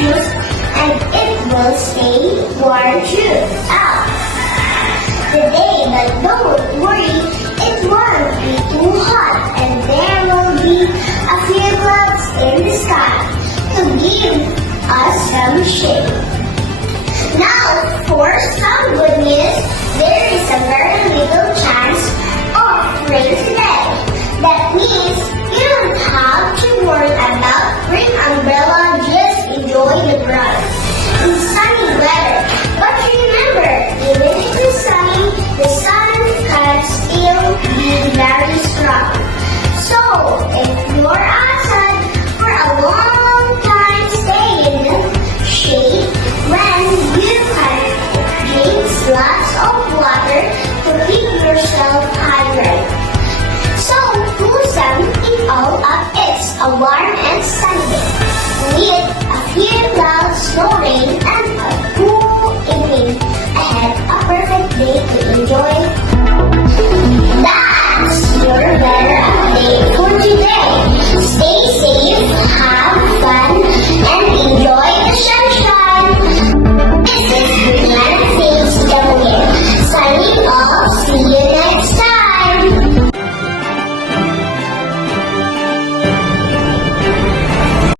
shoes and it will stay warm throughout the day. But don't worry, it won't be too hot and there will be a few clouds in the sky to give us some shade. Now, for some good news, there is a very little chance of rain today. That means you don't have to worry about bring umbrella, just enjoy the bright and sunny weather. But remember, even if it's sunny, the sun can still be very strong. So, if you're outside for a long time, stay in the shade when you can drink lots of water to keep yourself hydrated. So, to sum it all up, it's a warm and sunny day with a few clouds, no rain, and